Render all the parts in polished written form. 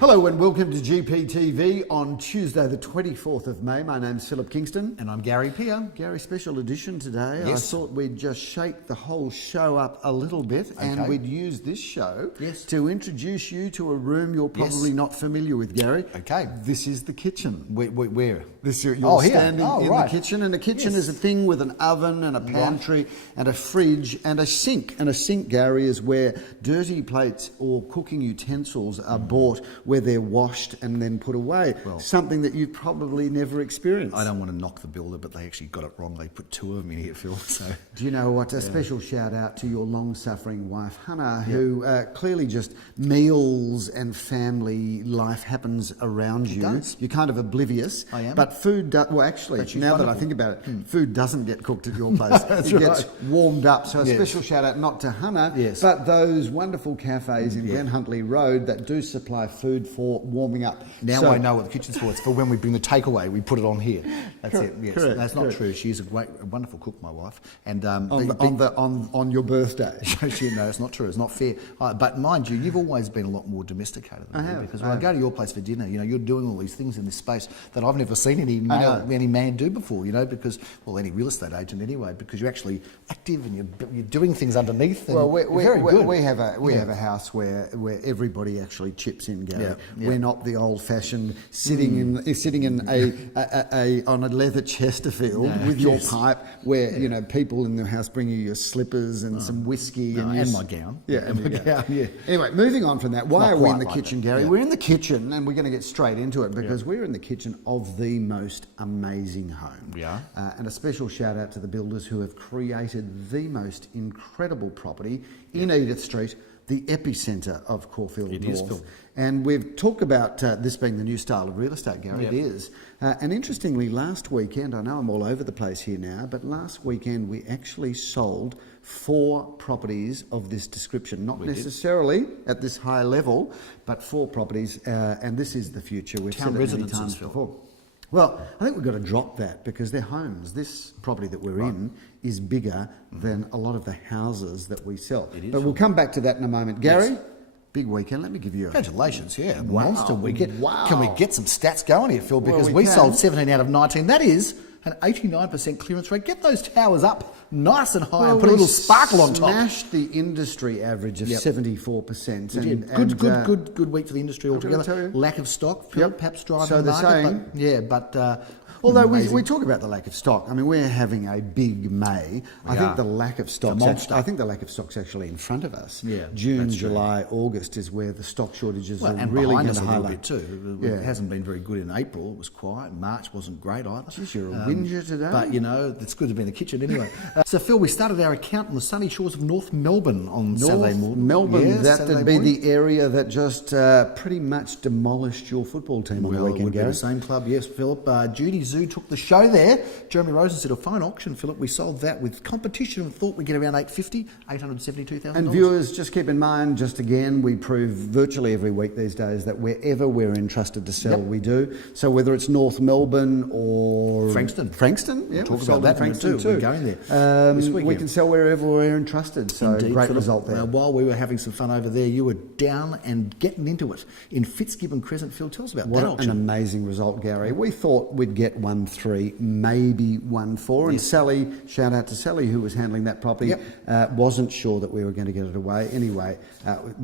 Hello and welcome to GPTV on Tuesday the 24th of May. My name's Philip Kingston. And I'm Gary Peer. Gary, special edition today. Yes. I thought we'd just shake the whole show up a little bit and we'd use this show to introduce you to a room you're probably not familiar with, Gary. Okay. This is the kitchen. Where? You're standing in the kitchen, and the kitchen is a thing with an oven and a pantry and a fridge and a sink. And a sink, Gary, is where dirty plates or cooking utensils are bought, where they're washed and then put away. Well, something that you've probably never experienced. I don't want to knock the builder, but they actually got it wrong. They put two of them in here, Phil. So. Do you know what? A special shout out to your long-suffering wife, Hannah, who clearly just meals and family life happens around you. Does. You're kind of oblivious. I am. But food, well, actually, now that I think about it, food doesn't get cooked at your place. It gets warmed up. So a special shout out not to Hannah, but those wonderful cafes in Glen Huntly Road that do supply food for warming up. Now I know what the kitchen's for. It's for when we bring the takeaway, we put it on here. That's it. Yes, correct, that's not true. She's a wonderful cook, my wife. And on your birthday. No, it's not true. It's not fair. But mind you, you've always been a lot more domesticated than me, because when I go to your place for dinner, you know, you're doing all these things in this space that I've never seen any man do before. You know, because any real estate agent anyway, because you're actually active and you're doing things underneath. And well, very good. We have a house where everybody actually chips in, Gary. We're not the old-fashioned sitting in on a leather Chesterfield with your pipe, where you know people in the house bring you your slippers and some whiskey and my gown. And my gown. Anyway, moving on from that, why are we in the kitchen, Gary? We're in the kitchen, and we're going to get straight into it because we're in the kitchen of the most amazing home. Yeah. And a special shout out to the builders who have created the most incredible property in Edith Street, the epicentre of Caulfield North. Is, Phil. And we've talked about this being the new style of real estate, Gary. It is. And interestingly, last weekend, I know I'm all over the place here now, but last weekend we actually sold 4 properties of this description. Not necessarily at this high level, but 4 properties. And this is the future. We've Town said it many residences, times Phil. before. Well, I think we've got to drop that because they're homes. This property that we're in is bigger than a lot of the houses that we sell. It is. But we'll come back to that in a moment. Gary, big weekend. Let me give you a... Congratulations, Wow. Monster weekend. Wow. Can we get some stats going here, Phil? Because we sold 17 out of 19. That is an 89% clearance rate. Get those towers up nice and high and put a little sparkle on top. Smashed the industry average of 74%. Good week for the industry altogether. Lack of stock, Phil, perhaps driving so the they're market. saying, although we talk about the lack of stock, I mean, we're having a big May. I think the lack of stock's actually in front of us. Yeah, June, July, August is where the stock shortages are and really behind going us to a little highlight. bit too. It hasn't been very good in April. It was quiet. March wasn't great either. Jeez, you're a whinger today. But, you know, it's good to be in the kitchen anyway. So, Phil, we started our account on the sunny shores of North Melbourne on Saturday morning. Melbourne, that would be the area that just pretty much demolished your football team on the weekend, Gary. The same club, yes, Philip. Judy Zoo took the show there. Jeremy Rosen said a fine auction, Philip. We sold that with competition and thought we'd get around $872,000. And viewers, just keep in mind, just again, we prove virtually every week these days that wherever we're entrusted to sell, we do. So whether it's North Melbourne or Frankston, yeah, talk about that Frankston too. We're going there this weekend. We can sell wherever we're entrusted. So indeed, great Philip. result there. While we were having some fun over there, you were down and getting into it in Fitzgibbon, Crescent. Phil, tell us about that auction. What an amazing result, Gary. We thought we'd get 1-3, maybe 1-4. And Sally, shout out to Sally, who was handling that property, wasn't sure that we were going to get it away. Anyway,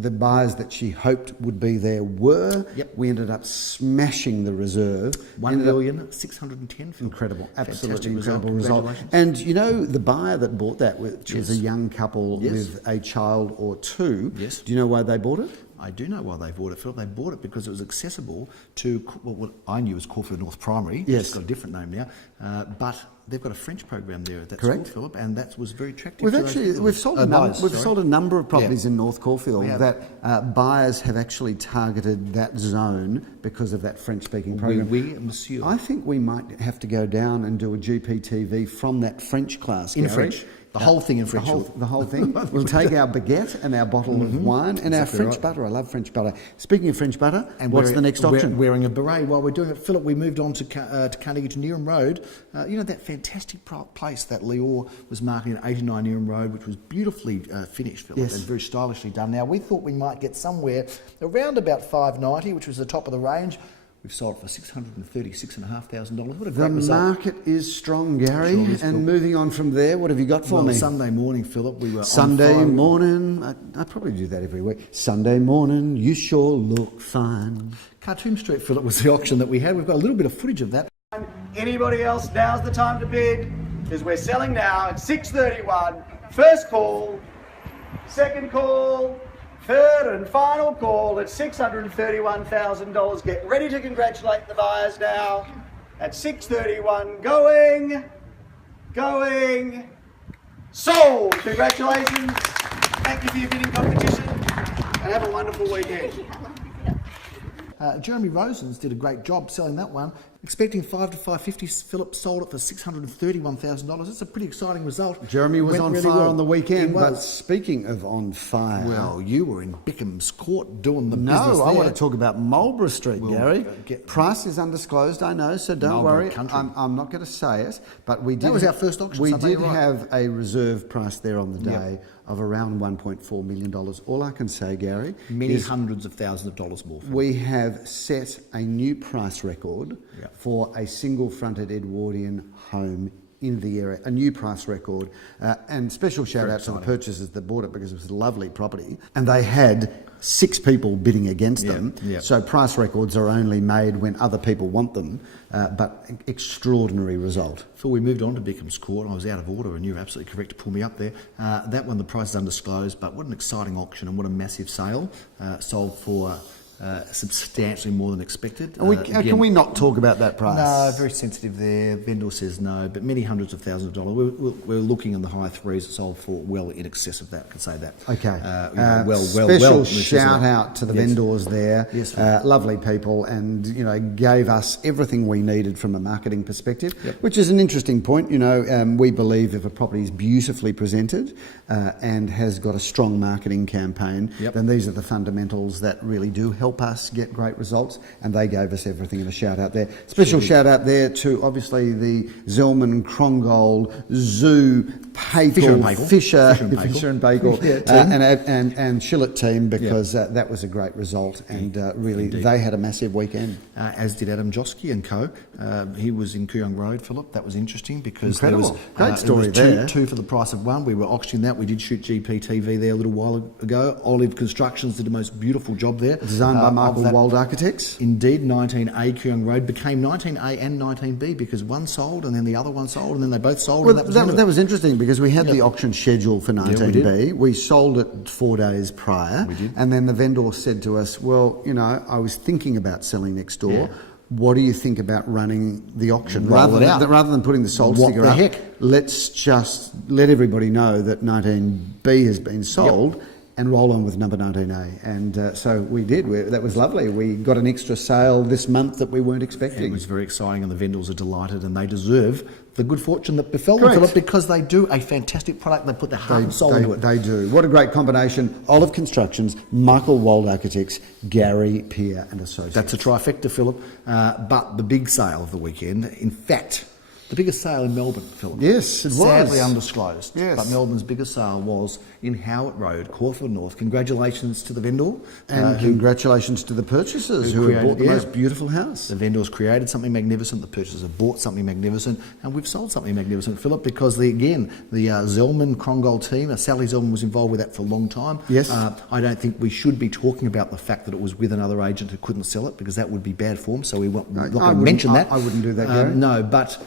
the buyers that she hoped would be there were. We ended up smashing the reserve. 1,610,000. Incredible, absolutely incredible result. And you know, the buyer that bought that, which was a young couple with a child or 2, do you know why they bought it? I do know why they bought it, Philip. They bought it because it was accessible to what I knew as Caulfield North Primary. Yes. It's got a different name now. But they've got a French program there at that Correct. school, Philip, and that was very attractive. We've sold a number of properties in North Caulfield that buyers have actually targeted that zone because of that French-speaking program. Oui, monsieur. I think we might have to go down and do a GPTV from that French class, In Gary. French. The whole thing in French. The whole thing. We'll take our baguette and our bottle of wine and our French butter. I love French butter. Speaking of French butter, and what's the next option? Wearing a beret while we're doing it. Philip, we moved on to Carnegie to Neerim Road. You know, that fantastic place that Lior was marketing at 89 Neerim Road, which was beautifully finished, Philip, and very stylishly done. Now, we thought we might get somewhere around about $590, which was the top of the range. We've sold it for $636,500. What a great result. The market is strong, Gary. Sure is, and moving on from there, what have you got for me? Sunday morning, Philip, we were Sunday morning. I probably do that every week. Sunday morning, you sure look fine. Khartoum Street, Philip, was the auction that we had. We've got a little bit of footage of that. Anybody else, now's the time to bid, because we're selling now at 6:31. First call, second call, third and final call at $631,000. Get ready to congratulate the buyers now at 6:31. Going, sold. Congratulations. Thank you for your bidding competition and have a wonderful weekend. Jeremy Rosens did a great job selling that one. Expecting 5 to 550, Philip sold it for $631,000. That's a pretty exciting result. Jeremy was on fire on the weekend, but speaking of on fire... Well, you were in Bickhams Court doing the business there. No, I want to talk about Marlborough Street, Gary. Price is undisclosed, I know, so don't worry. I'm not going to say it, but we did... That was our first auction. We did have a reserve price there on the day of around $1.4 million. All I can say, Gary... Many hundreds of thousands of dollars more. We have set a new price record for a single-fronted Edwardian home in the area, a new price record, and special shout out to the purchasers that bought it because it was a lovely property, and they had 6 people bidding against them. So price records are only made when other people want them, but extraordinary result. Phil, we moved on to Bickhams Court. I was out of order, and you're absolutely correct to pull me up there. That one, the price is undisclosed, but what an exciting auction and what a massive sale. Sold for substantially more than expected. Can we not talk about that price? No, very sensitive there. Vendor says no, but many hundreds of thousands of dollars. We're looking in the high threes. It sold for well in excess of that. I can say that. Okay. Special shout out to the vendors there. Yes, lovely people, and gave us everything we needed from a marketing perspective, which is an interesting point. We believe if a property is beautifully presented and has got a strong marketing campaign, then these are the fundamentals that really do help us get great results, and they gave us everything, and a shout out there. Special shout out there to obviously the Zellman, Krongold, Zoo, Fisher and Bagel, and Shillett team, because that was a great result, and really they had a massive weekend. As did Adam Josky and co. He was in Kooyong Road, Philip. That was interesting because there was great story there. Two for the price of one. We were auctioning that. We did shoot GPTV there a little while ago. Olive Constructions did the most beautiful job there. Designed by Michael Wald Architects. Indeed, 19A Kooyong Road became 19A and 19B because one sold and then the other one sold and then they both sold. Well, that was interesting because we had the auction scheduled for 19B. We sold it 4 days prior. We did. And then the vendor said to us, well, I was thinking about selling next door. What do you think about running the auction? Rather than putting the sold sticker up, let's just let everybody know that 19B has been sold. And roll on with number 19A. And so we did. That was lovely. We got an extra sale this month that we weren't expecting. It was very exciting, and the vendors are delighted, and they deserve the good fortune that befell them, Philip, because they do a fantastic product. They put their heart and soul into it. They do. What a great combination. Olive Constructions, Michael Wald Architects, Gary Peer and Associates. That's a trifecta, Philip. But the big sale of the weekend, in fact, the biggest sale in Melbourne, Philip. Yes, it was. Sadly undisclosed. Yes. But Melbourne's biggest sale was in Hewitt Road, Caulfield North. Congratulations to the vendor. And congratulations to the purchasers who have bought the most beautiful house. The vendors created something magnificent, the purchasers have bought something magnificent, and we've sold something magnificent, Philip, because the Zellman Krongold team, Sally Zellman was involved with that for a long time. Yes. I don't think we should be talking about the fact that it was with another agent who couldn't sell it, because that would be bad form, so we're not going to mention that. I wouldn't do that, Gary. No, but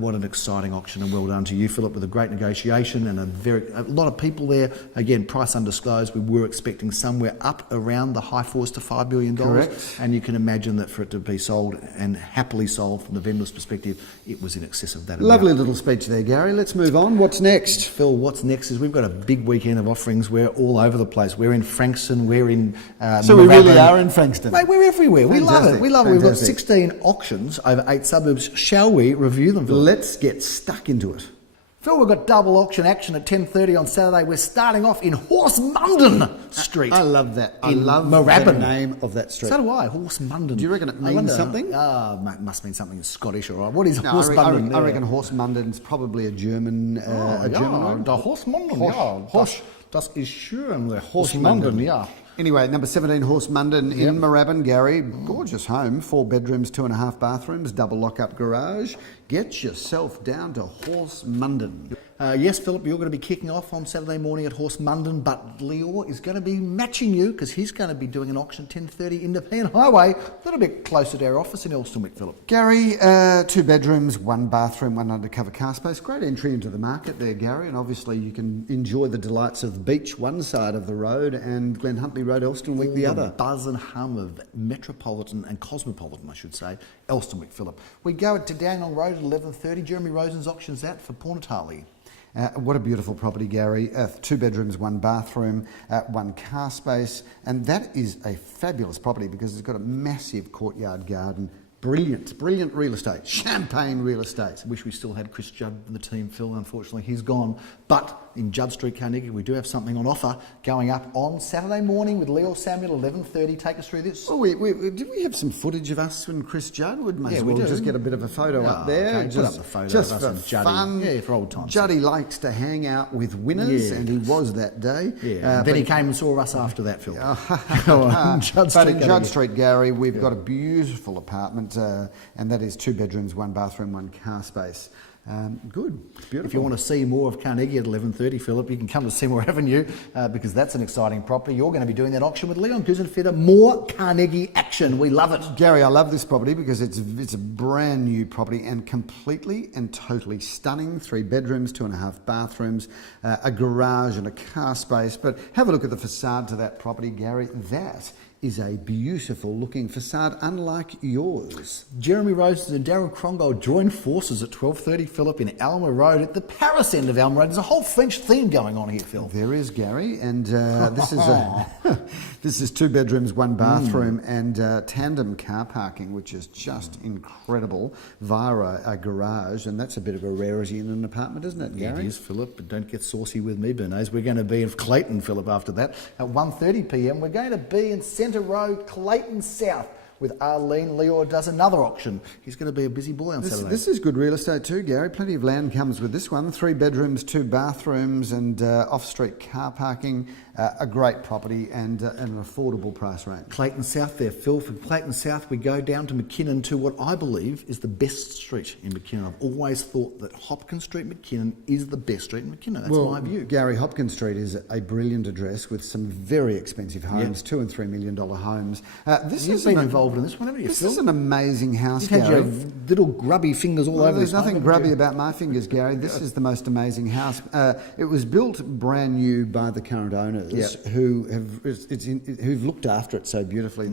what an exciting auction, and well done to you, Philip, with a great negotiation and a lot of people there. Again, price undisclosed. We were expecting somewhere up around the high fours to $5 billion. Correct. And you can imagine that for it to be sold and happily sold from the vendor's perspective, it was in excess of that. Lovely little speech there, Gary. Let's move on. What's next? Phil, what's next is we've got a big weekend of offerings. We're all over the place. We're in Frankston. We're in So we really are in Frankston. Mate, we're everywhere. We love it. We love it. We've got Fantastic. 16 auctions over 8 suburbs. Shall we review them, Phil? Let's get stuck into it. Phil, we've got double auction action at 10:30 on Saturday. We're starting off in Horsmunden Street. I love that. I in love Moorabbin. the name of that street. So do I, Horsmunden. Do you reckon it means something? It must mean something Scottish, all right. What is No, Horsmunden? I reckon Horsmunden's probably a German German word. Der Horsmunden, das ist schön, der Horsmunden, yeah. Anyway, number 17, Horsmunden in Moorabbin, Gary. Gorgeous home, 4 bedrooms, 2.5 bathrooms, double lock-up garage. Get yourself down to Horsmunden. Yes, Philip, you're going to be kicking off on Saturday morning at Horsmunden, but Leo is going to be matching you because he's going to be doing an auction 10:30 in Nepean Highway, a little bit closer to our office in ELSTERNWICK, Philip. Gary, 2 bedrooms, 1 bathroom, 1 undercover car space. Great entry into the market there, Gary, and obviously you can enjoy the delights of the beach one side of the road and Glen Huntly Road, ELSTERNWICK the other. Buzz and hum of metropolitan and cosmopolitan, I should say, ELSTERNWICK, Philip. We go to Dandenong Road at 11:30. Jeremy Rosen's auctions that for Pornatali. What a beautiful property, Gary. 2 bedrooms, 1 bathroom, 1 car space. And that is a fabulous property because it's got a massive courtyard garden. Brilliant real estate. Champagne real estate. Wish we still had Chris Judd and the team, Phil. Unfortunately, he's gone. But in Judd Street, Carnegie, we do have something on offer going up on Saturday morning with Leo Samuel, 11:30. Take us through this. Oh, did we have some footage of us and Chris Judd? We may as well we do. Just get a bit of a photo up there. Okay, put up the photo just of for us and Juddy. fun. Yeah, for old times. Juddy likes to hang out with winners, and he was that day. Yeah, then he came and saw us after that, Phil. But in Judd Street, Gary, we've got a beautiful apartment, and that is 2 bedrooms, 1 bathroom, 1 car space. Good, beautiful. If you want to see more of Carnegie at 11:30, Philip, you can come to Seymour Avenue because that's an exciting property. You're going to be doing that auction with Leon Guzenfitter. More Carnegie action. We love it. Gary, I love this property because it's a brand new property and completely and totally stunning. 3 bedrooms, 2.5 bathrooms, a garage and a car space. But have a look at the facade to that property, Gary. That is a beautiful looking facade, unlike yours. Jeremy Rose and Darren Crongo join forces at 12:30, Philip, in Alma Road at the Paris end of Alma Road. There's a whole French theme going on here, Phil. There is, Gary, and this is this is 2 bedrooms, 1 bathroom, and tandem car parking, which is just incredible, via a garage, and that's a bit of a rarity in an apartment, isn't it, Gary? It is, Philip, but don't get saucy with me, Bernays. We're going to be in CLAYTON, Philip, after that. At 1:30 p.m, we're going to be in Centre Road, CLAYTON South, with Arlene. Leo does another auction. He's going to be a busy boy on Saturday. This is good real estate too, Gary. Plenty of land comes with this one. 3 bedrooms, 2 bathrooms, and off-street car parking. A great property and an affordable price range. CLAYTON South there, Phil. From CLAYTON South, we go down to McKinnon to what I believe is the best street in McKinnon. I've always thought that Hopkins Street, McKinnon, is the best street in McKinnon. That's my view. Gary, Hopkins Street is a brilliant address with some very expensive homes, $2 and $3 million homes. You've been involved in this one, haven't you, This Phil? is an amazing house, You've had Gary. your little grubby fingers all over this. There's nothing grubby about my fingers, Gary. This is the most amazing house. It was built brand new by the current owners who've looked after it so beautifully.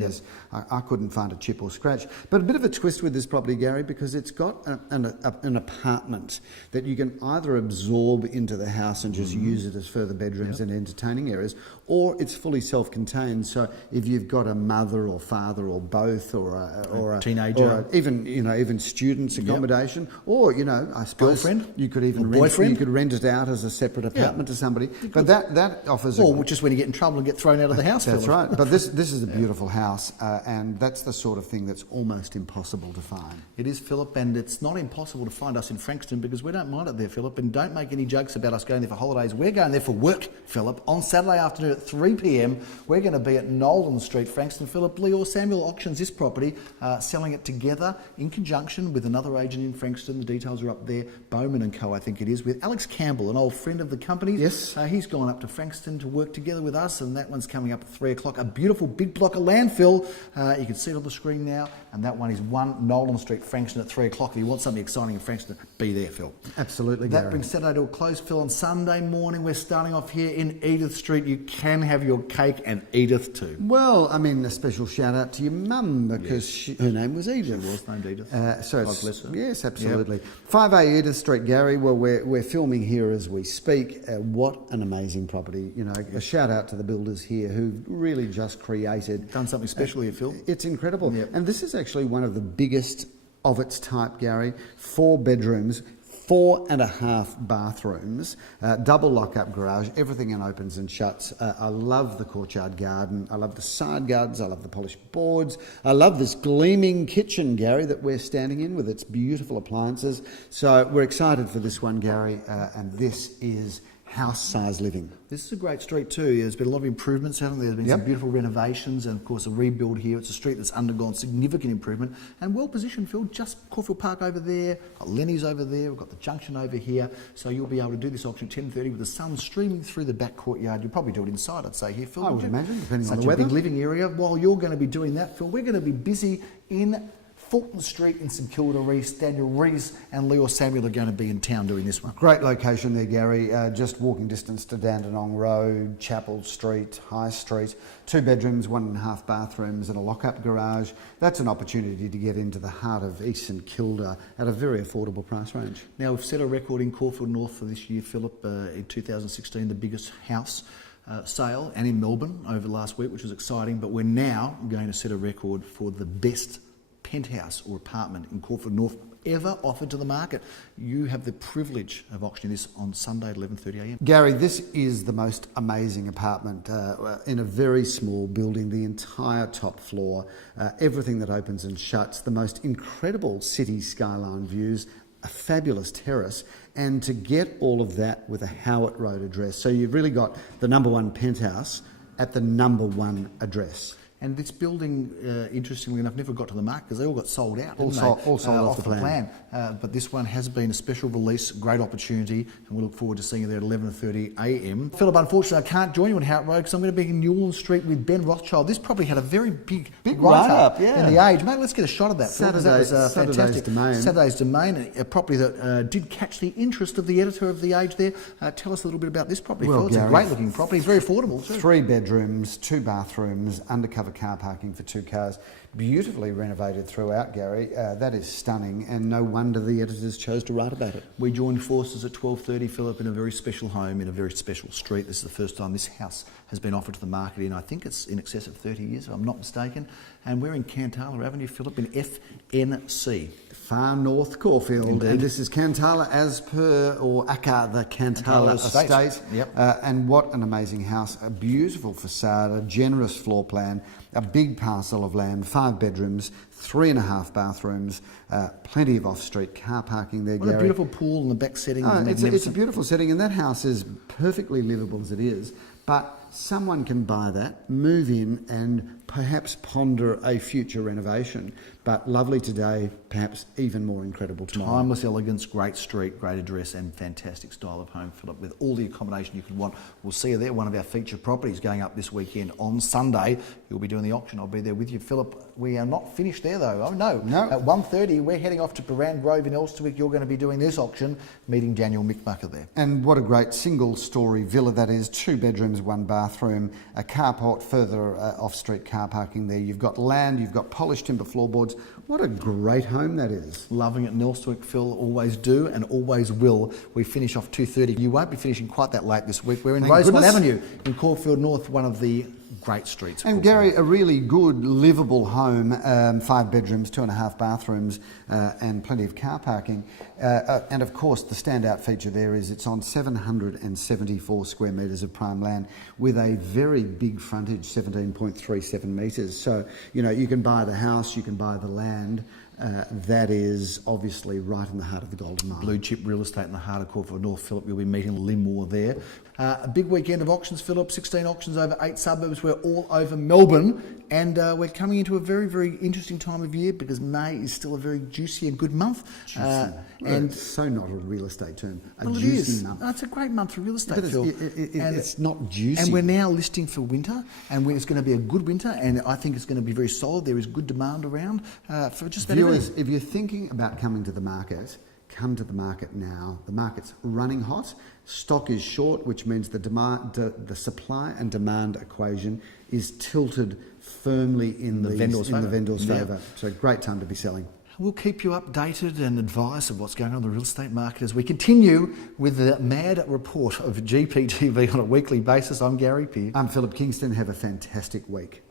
I couldn't find a chip or scratch. But a bit of a twist with this property, Gary, because it's got an apartment that you can either absorb into the house and just use it as further bedrooms and entertaining areas, or it's fully self-contained. So if you've got a mother or father or both, or a teenager, or even students accommodation, or I suppose girlfriend, you could even boyfriend. You could rent it out as a separate apartment to somebody. But that offers just when you get in trouble and get thrown out of the house. That's right. But this is a beautiful house, and that's the sort of thing that's almost impossible to find. It is, Philip, and it's not impossible to find us in Frankston because we don't mind it there, Philip, and don't make any jokes about us going there for holidays. We're going there for work, Philip. On Saturday afternoon at 3 p.m, we're going to be at Nolan Street, Frankston. Philip, Leo Samuel auctions this property, selling it together in conjunction with another agent in Frankston. The details are up there. Bowman & Co, I think it is, with Alex Campbell, an old friend of the company. Yes. He's gone up to Frankston to work together with us, and that one's coming up at 3 o'clock. A beautiful big block of landfill. You can see it on the screen now, and that one is 1 Nolan Street, Frankston, at 3 o'clock. If you want something exciting in Frankston, be there, Phil. Absolutely, That Gary. brings Saturday to a close, Phil. On Sunday morning, we're starting off here in Edith Street. You can have your cake and Edith too. Well, I mean, a special shout out to your mum because her name was Edith. She was named Edith. So God bless her. Yes, absolutely. 5A Edith Street, Gary. Well, we're filming here as we speak. What an amazing property! A shout out to the builders here who really just created Done something special here, Phil. It's incredible, Yep. and this is actually one of the biggest of its type, Gary. 4 bedrooms, 4.5 bathrooms, double lock-up garage, everything in opens and shuts. I love the courtyard garden. I love the side gardens. I love the polished boards. I love this gleaming kitchen, Gary, that we're standing in with its beautiful appliances. So we're excited for this one, Gary, and this is house-size living. This is a great street too. There's been a lot of improvements, haven't there? There's been some beautiful renovations and, of course, a rebuild here. It's a street that's undergone significant improvement and well positioned, Phil. Just Caulfield Park over there, got Lenny's over there, we've got the junction over here. So you'll be able to do this auction at 10:30 with the sun streaming through the back courtyard. You'll probably do it inside, I'd say, here, Phil. I would imagine, depending on the weather. Such a big living area. While you're going to be doing that, Phil, we're going to be busy in Fulton Street in St Kilda. Daniel Rees and Leo Samuel are going to be in town doing this one. Great location there, Gary. Just walking distance to Dandenong Road, Chapel Street, High Street. 2 bedrooms, 1.5 bathrooms and a lock-up garage. That's an opportunity to get into the heart of East St Kilda at a very affordable price range. Now, we've set a record in Caulfield North for this year, Philip. In 2016, the biggest house sale, and in Melbourne over last week, which was exciting. But we're now going to set a record for the best penthouse or apartment in Caulfield North ever offered to the market. You have the privilege of auctioning this on Sunday at 11:30 a.m. Gary, this is the most amazing apartment in a very small building, the entire top floor, everything that opens and shuts, the most incredible city skyline views, a fabulous terrace, and to get all of that with a Hewitt Road address. So you've really got the #1 penthouse at the #1 address. And this building, interestingly enough, never got to the market because they all got sold out. All sold off the plan. But this one has been a special release, great opportunity, and we look forward to seeing you there at 11:30 a.m. Philip, unfortunately, I can't join you on Hewitt Road because I'm going to be in Newland Street with Ben Rothschild. This probably had a very big write-up in the Age. Mate, let's get a shot of that. Saturday's Domain. Saturday's Domain, a property that did catch the interest of the editor of the Age there. Tell us a little bit about this property, Phil. It's a great-looking property. It's very affordable too. 3 bedrooms, 2 bathrooms, undercover car parking for 2 cars. Beautifully renovated throughout, Gary. That is stunning, and no wonder the editors chose to write about it. We joined forces at 12:30, Philip, in a very special home in a very special street. This is the first time this house has been offered to the market in, I think it's in excess of 30 years, if I'm not mistaken. And we're in Cantala Avenue, Philip, in FNC. Far North Caulfield. Indeed. And this is Cantala as per, or aka, the Cantala estate. Yep. And what an amazing house. A beautiful facade, a generous floor plan, a big parcel of land, 5 bedrooms, 3.5 bathrooms, plenty of off-street car parking there, Gary. What a beautiful pool in the back setting. It's a beautiful setting, and that house is perfectly livable as it is. But someone can buy that, move in, and perhaps ponder a future renovation. But lovely today, perhaps even more incredible tomorrow. Timeless elegance, great street, great address, and fantastic style of home, Philip, with all the accommodation you could want. We'll see you there. One of our featured properties going up this weekend on Sunday. You'll be doing the auction. I'll be there with you, Philip. We are not finished there, though. Oh, no. At 1:30, we're heading off to Prahran Grove in ELSTERNWICK. You're going to be doing this auction, meeting Daniel Mickmucker there. And what a great single-storey villa that is. 2 bedrooms, 1 bathroom, a carport further off-street car parking there. You've got land, you've got polished timber floorboards. What a great home that is. Loving it in ELSTERNWICK, Phil. Always do and always will. We finish off 2:30. You won't be finishing quite that late this week. We're in Rosemont Avenue in Caulfield North, one of the great streets. And Gary, a really good, livable home, 5 bedrooms, 2.5 bathrooms, and plenty of car parking. And of course, the standout feature there is it's on 774 square metres of prime land with a very big frontage, 17.37 metres. So, you know, you can buy the house, you can buy the land. That is obviously right in the heart of the Golden Mile. Blue chip real estate in the heart of Caulfield North, Philip. You'll be meeting Lynn Moore there. A big weekend of auctions, Philip. 16 auctions over 8 suburbs. We're all over Melbourne. And we're coming into a very, very interesting time of year because May is still a very juicy and good month. And it's so not a real estate term. Juicy month. No, it's a great month for real estate, Phil. It's not juicy. And we're now listing for winter, and it's going to be a good winter, and I think it's going to be very solid. There is good demand around for just about everything. If you're thinking about coming to the market, come to the market now. The market's running hot. Stock is short, which means the supply and demand equation is tilted firmly in the vendor's favour. So great time to be selling. We'll keep you updated and advised of what's going on in the real estate market as we continue with the mad report of GPTV on a weekly basis. I'm Gary Peer. I'm Philip Kingston. Have a fantastic week.